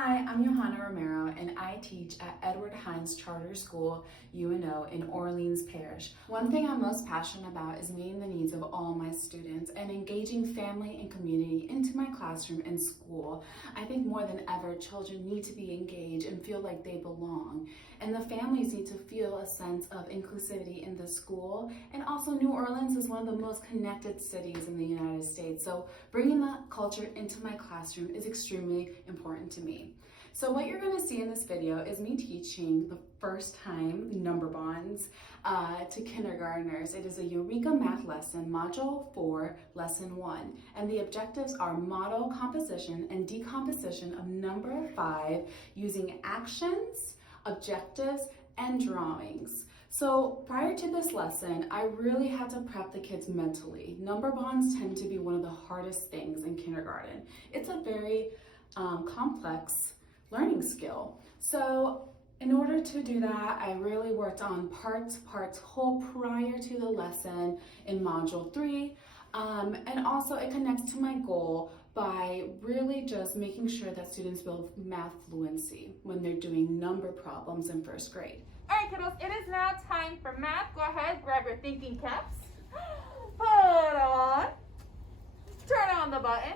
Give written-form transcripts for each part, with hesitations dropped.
Hi, I'm Yohana Romero, and I teach at Edward Hines Charter School, UNO, in Orleans Parish. One thing I'm most passionate about is meeting the needs of all my students and engaging family and community into my classroom and school. I think more than ever, children need to be engaged and feel like they belong. And the families need to feel a sense of inclusivity in the school. And also, New Orleans is one of the most connected cities in the United States. So bringing that culture into my classroom is extremely important to me. So what you're going to see in this video is me teaching the first time number bonds to kindergartners. It is a Eureka math lesson, module 4, lesson 1. And the objectives are model composition and decomposition of number 5 using actions, objectives, and drawings. So prior to this lesson, I really had to prep the kids mentally. Number bonds tend to be one of the hardest things in kindergarten. It's a very complex learning skill. So in order to do that, I really worked on parts whole prior to the lesson in module 3. And also it connects to my goal by really just making sure that students build math fluency when they're doing number problems in first grade. All right, kiddos, it is now time for math. Go ahead, grab your thinking caps, put it on, turn on the button,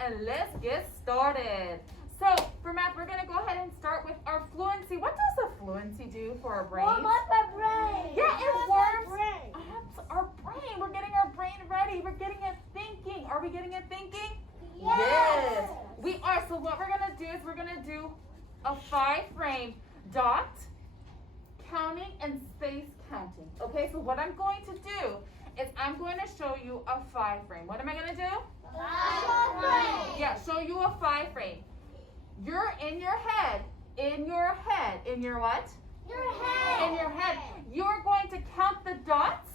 and let's get started. So for math, we're gonna go ahead and start with our fluency. What does the fluency do for our brain? Warm up our brain. Yeah, it warms up our brain. We're getting our brain ready. We're getting it thinking. Are we getting it thinking? Yes. We are. So what we're gonna do is we're gonna do a 5-frame dot, counting and space counting. Okay, so what I'm going to do is I'm going to show you a 5-frame. What am I gonna do? 5-frame. Yeah, show you a 5-frame. You're in your what? Your head. In your head. You're going to count the dots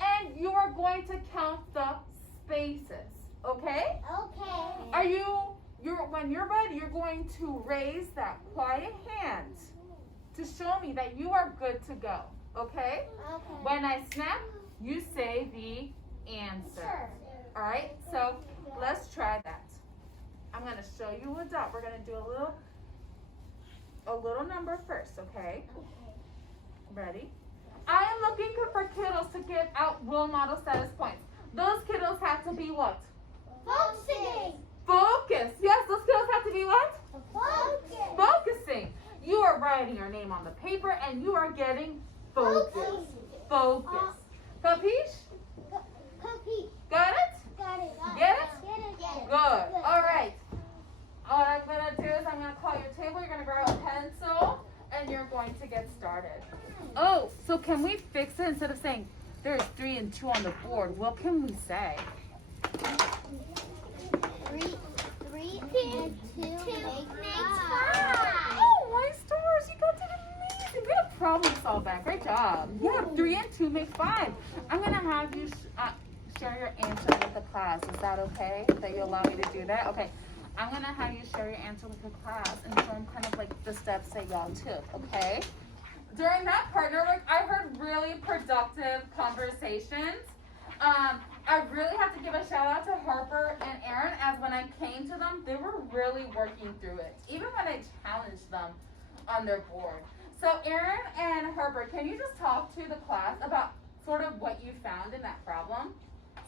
and you are going to count the spaces. Okay? Okay. When you're ready, you're going to raise that quiet hand to show me that you are good to go. Okay? Okay. When I snap, you say the answer. All right? So let's try that. I'm going to show you a dot. We're going to do a little number first, okay? Ready? I am looking for kiddos to give out role model status points. Those kiddos have to be what? Focusing. Focus. Yes, those kiddos have to be what? Focus. Focusing. You are writing your name on the paper and you are getting focused. Focus. Capiche? Cookie. Got it? Got it. Get it? Get it. Good. All right. What I'm going to do is I'm going to call your table. You're going to grab a pencil and you're going to get started. Oh, so can we fix it instead of saying there's 3 and 2 on the board? What can we say? 3 and 2 makes 5. Oh, my stars. You got that amazing. Good problem solving. Great job. Yeah, 3 and 2 make 5. I'm going to have you share your answer with the class. Is that okay? That you allow me to do that? Okay. I'm going to have you share your answer with the class and show them kind of like the steps that y'all took, okay? During that partner work, I heard really productive conversations. I really have to give a shout out to Harper and Aaron, as when I came to them, they were really working through it, even when I challenged them on their board. So Aaron and Harper, can you just talk to the class about sort of what you found in that problem?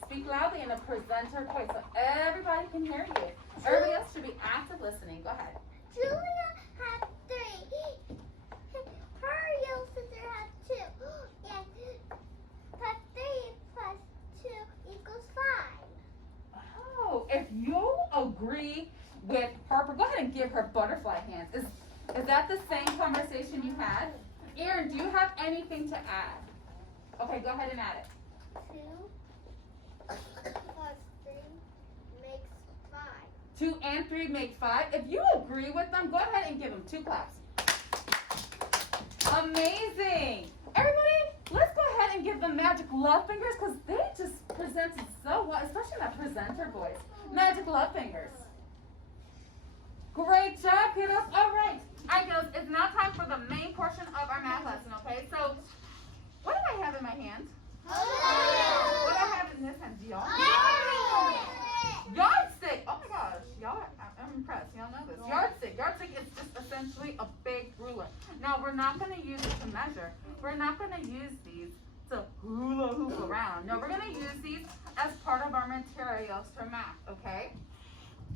Speak loudly in a presenter voice so everybody can hear you. Everybody else should be active listening. Go ahead. Julia had 3. Her little sister had 2. And plus 3 plus 2 equals 5. Oh, if you agree with Harper, go ahead and give her butterfly hands. Is that the same conversation you had? Aaron, do you have anything to add? Okay, go ahead and add it. 2 plus 3 makes 5. 2 and 3 make 5. If you agree with them, go ahead and give them 2 claps. Amazing. Everybody, let's go ahead and give them magic love fingers because they just presented so well, especially that presenter voice. Magic love fingers. Great job, kiddos. All right, kiddos, it's now time for the main portion of our math lesson, okay? So, what do I have in my hand? What do I have in this hand? Do y'all? Yardstick. Oh my gosh, y'all, I'm impressed. Y'all know this. Yardstick. yardstick. Yardstick is just essentially a big ruler. Now, we're not going to use it to measure. We're not going to use these to hula hoop around. No, we're going to use these as part of our materials for math, okay?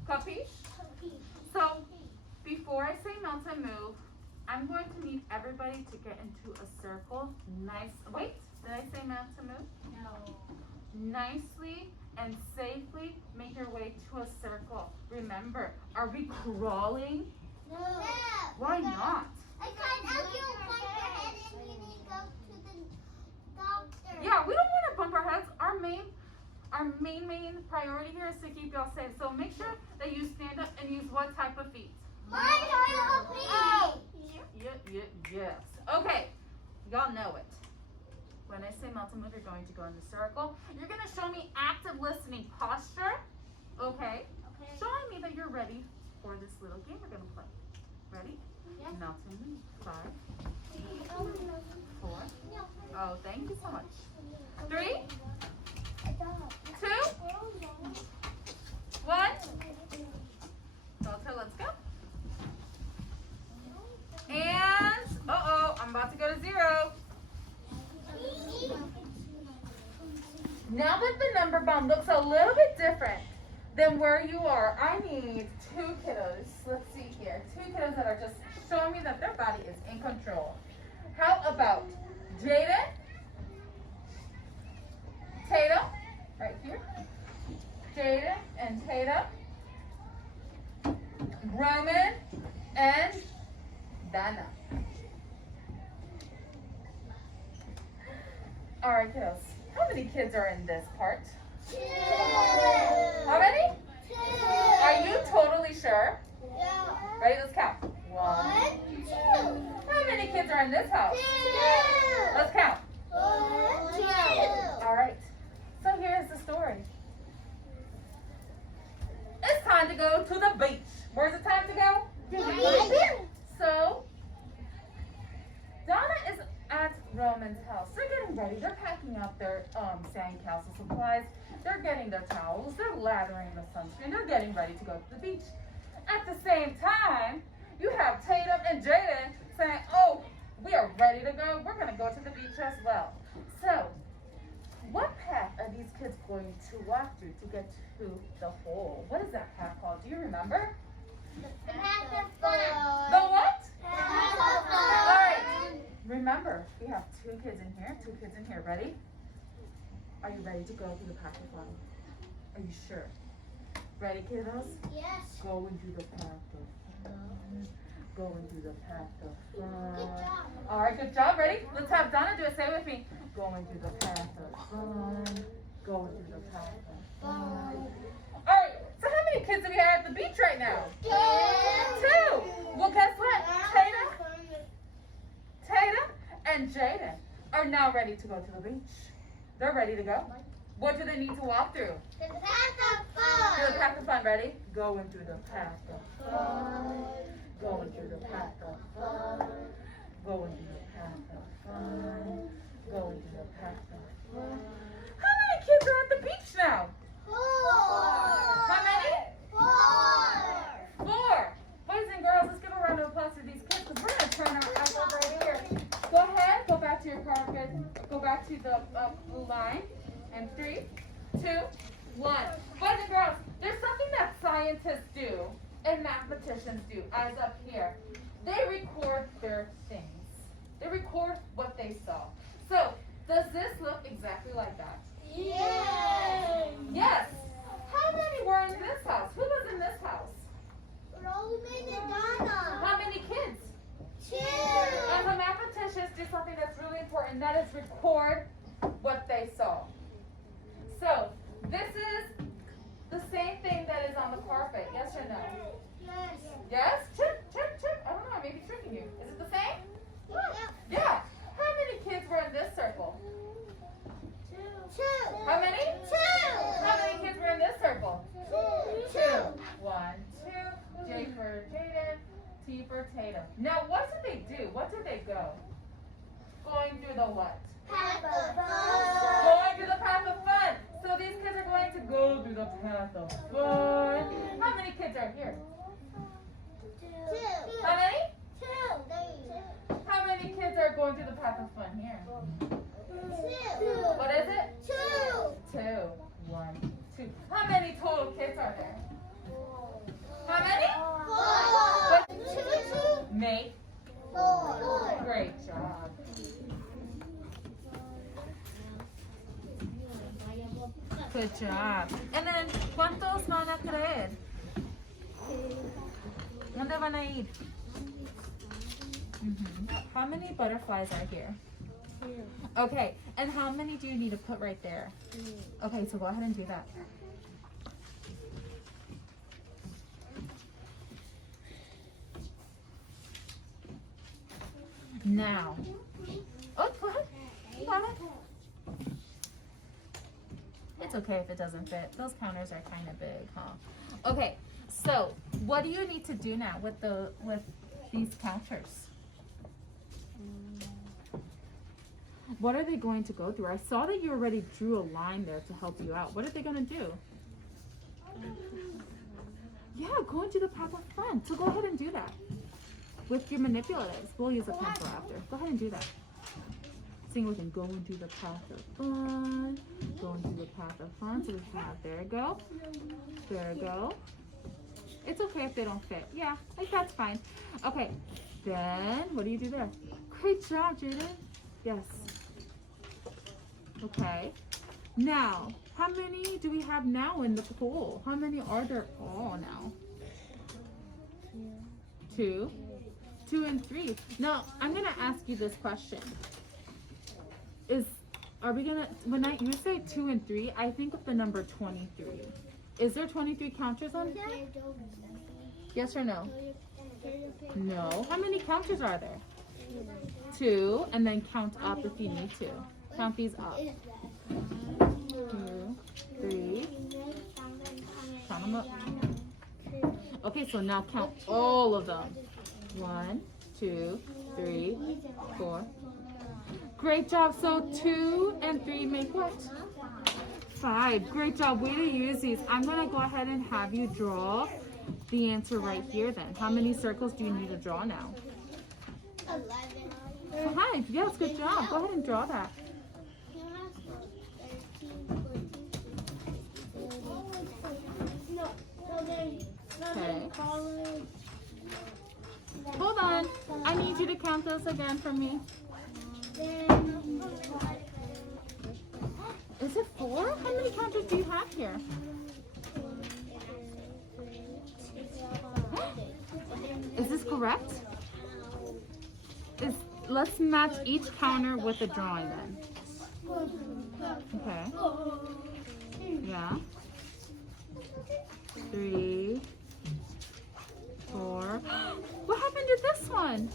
Capiche? So, before I say melt and move, I'm going to need everybody to get into a circle. Nice. Wait, did I say melt and move? No. Nicely and safely make your way to a circle. Remember, are we crawling? No. Why not? Because if you bump your head and you need to go to the doctor. Yeah, we don't want to bump our heads. Our main priority here is to keep y'all safe. So make sure that you stand up and use what type of feet? My toilet feet. Yes. Okay, y'all know it. When I say melt and move, you're going to go in the circle. You're going to show me active listening posture. Okay. Showing me that you're ready for this little game we're going to play. Ready? Yes. Melt and move. 5, 4. Oh, thank you so much. 3, 2, 1. Delta, let's go. And, I'm about to go to 0. Now that the number bond looks a little bit different than where you are, I need 2 kiddos. Let's see here. 2 kiddos that are just showing me that their body is in control. How about Jaden, Tatum, right here. Jaden and Tatum, Roman and Dana. All right, kiddos. How many kids are in this part? 2. How many? 2. Are you totally sure? Yeah. Ready? Let's count. 1. 1, 2. How many kids are in this house? 2. Let's count. 1, 2. All right. So here's the story. It's time to go to the beach. Where's it time to go? So, Donna is at Roman's house. They're getting ready. They're packing up their sandcastle supplies. They're getting their towels. They're lathering the sunscreen. They're getting ready to go to the beach. At the same time, you have Tatum and Jaden saying, oh, we are ready to go. We're going to go to the beach as well. So, what path are these kids going to walk through to get to the hole? What is that path called? Do you remember? The path of fun. The what? Path of fun. All right. Remember, we have 2 kids in here, 2 kids in here. Ready? Are you ready to go through the path of fun? Are you sure? Ready, kiddos? Yes. Going through the path of fun. Going through the path of fun. Good job. All right, good job. Ready? Let's have Donna do it. Say it with me. Going through the path of fun. Going through the path of fun. All right. So how many kids do we have at the beach right now? 2. Well, guess what? Tatum and Jaden are now ready to go to the beach. They're ready to go. What do they need to walk through? The path of Through the fun. path of fun. Ready? Going through the path of fun. Going through the path of fun. Going through the path of fun. Going through the path of fun. How many kids are at the beach now? 4. How many? 4. 4. Boys and girls, let's give a round of applause for these kids because we're going to turn our eyes over right here. Go ahead. Go back to your carpet. Go back to the blue line. And 3, 2, 1. Boys and girls, there's something that scientists do and mathematicians do. Eyes up here. They record their things. They record what they saw. So, does this look exactly like that? Yes. Yes. How many were in this house? Who was in this house? Roman and Donna. How many kids? 2. And the mathematicians do something that's really important. That is record what they saw. So, this is the same thing that is on the carpet. Yes or no? Yes. Yes? Chip, chip, chip. I don't know. I may be tricking you. Is it the same? Yep. Yeah. How many kids were in this circle? 2. How many? 2. How many kids were in this circle? 2. 1, 2. J for Jaden, T for Tatum. Now, what did they do? What did they go? Going through the what? Path of fun. Going through the path of fun. So these kids are going to go through the path of fun. How many kids are here? 2. going through the path of fun here. 2. What is it? 2. 2. 1, 2. How many total kids are there? How many? 4. 2. Make. 4. Great job. Good job. And then, ¿cuántos van a creer? ¿Dónde van a ir? How many butterflies are here? Okay, and how many do you need to put right there? Okay, so go ahead and do that. Now. Oh, go ahead. You got it. It's okay if it doesn't fit. Those counters are kind of big, huh? Okay, so what do you need to do now with these counters? What are they going to go through? I saw that you already drew a line there to help you out. What are they going to do? Yeah, go into the path of fun. So go ahead and do that with your manipulatives. We'll use a pencil after. Go ahead and do that. Sing with them. Go into the path of fun. Go into the path of fun. So we have, there you go. There you go. It's okay if they don't fit. Yeah, like that's fine. Okay, then what do you do there? Great job, Jaden. Yes. Okay. Now, how many do we have now in the pool? How many are there all now? 2. 2 and 3. Now, I'm gonna ask you this question. When you say 2 and 3, I think of the number 23. Is there 23 counters on here? Yes or no? No. How many counters are there? 2, and then count up if you need to. Count these up. 2, 3. Count them up. Okay, so now count all of them. 1, 2, 3, 4. Great job. So 2 and 3 make what? 5. Great job. Way to use these. I'm going to go ahead and have you draw the answer right here then. How many circles do you need to draw now? 11. 5. Yes, good job. Go ahead and draw that. Okay. Hold on. I need you to count those again for me. Is it 4? How many counters do you have here? Is this correct? Let's match each counter with a drawing then. Okay. Yeah. 3, 4. What happened to this one?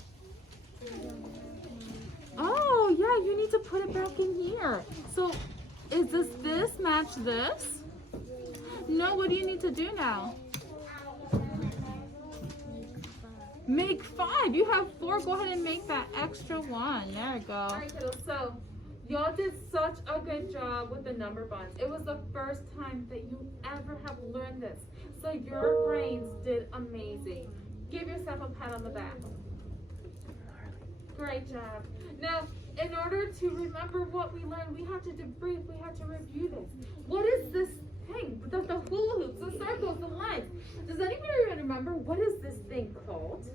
Oh, yeah, you need to put it back in here. So, is this match this? No, what do you need to do now? Make 5. You have 4. Go ahead and make that extra 1. There you go. All right, so y'all did such a good job with the number bonds. It was the first time that you ever have learned this. So your brains did amazing. Give yourself a pat on the back. Great job. Now, in order to remember what we learned, we have to debrief. We have to review this. What is this thing? The hula hoops, the circles, the lines. Does anybody even remember what is this thing called?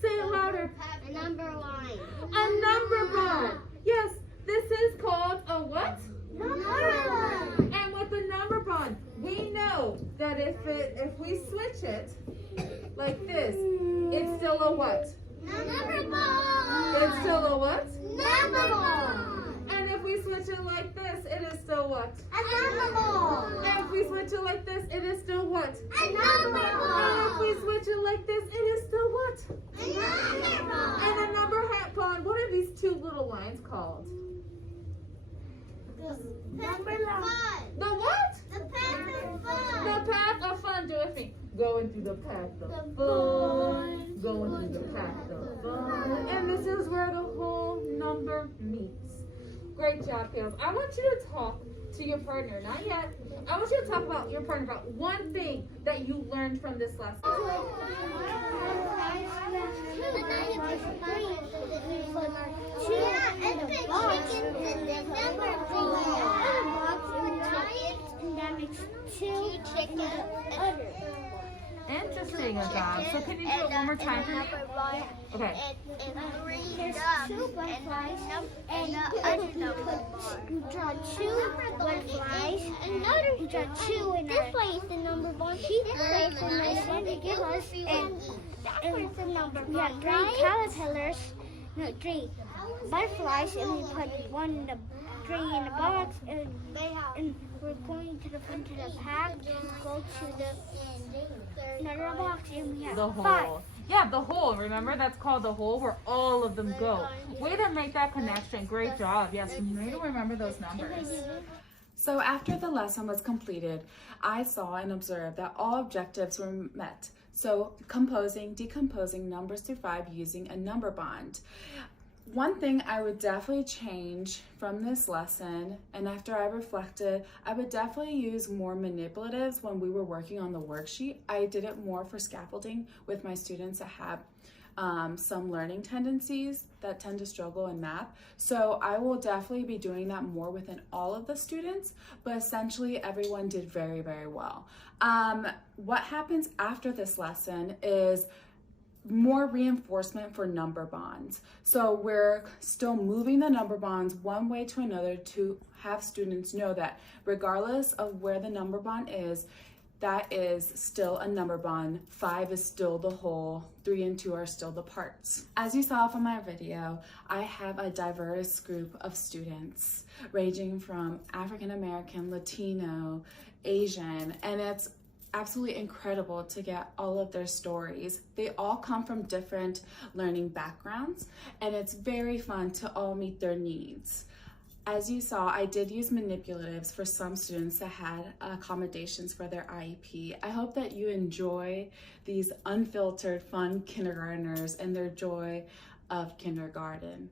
Say it louder. A number line. A number bond. Yes, this is called a what? Number line. And with the number bond, we know that if we switch it like this, it's still a what? Number bond. It's still a what? Number bond. And if we switch it like this, it is still what? A number bond. And if we switch it like this, it is still what? A number And if bond. we switch it like this, it is still what? A number bond. And a number bond, what are these two little lines called? Number line. The what? The path of fun. The path of fun. Do it with me. Going through the path of fun. Going through the path of fun. And this is where the whole number meets. Great job, Kales. I want you to talk to your partner. Not yet. I want you to talk about your partner, about one thing that you learned from this lesson. Interesting, John. So can you do it one more time for me? Okay. There's two butterflies and you draw two butterflies. You draw two in this way is the number one. This way is the number one to give us and the number one. We have three caterpillars, no, three butterflies, and we put one in the three in the box, and we're going to the front of the pack and go to the another box, and we have The hole. 5. Yeah, the hole. Remember, that's called the hole where all of them go. Way to make that connection. Great job. Yes, way to remember those numbers. So after the lesson was completed, I saw and observed that all objectives were met. So composing, decomposing numbers through 5 using a number bond. One thing I would definitely change from this lesson, and after I reflected, I would definitely use more manipulatives when we were working on the worksheet. I did it more for scaffolding with my students that have some learning tendencies that tend to struggle in math. So I will definitely be doing that more within all of the students, but essentially everyone did very, very well. What happens after this lesson is more reinforcement for number bonds. So we're still moving the number bonds one way to another to have students know that regardless of where the number bond is, that is still a number bond. 5 is still the whole, 3 and 2 are still the parts. As you saw from my video, I have a diverse group of students ranging from African American, Latino, Asian, and it's absolutely incredible to get all of their stories. They all come from different learning backgrounds, and it's very fun to all meet their needs. As you saw, I did use manipulatives for some students that had accommodations for their IEP. I hope that you enjoy these unfiltered, fun kindergartners and their joy of kindergarten.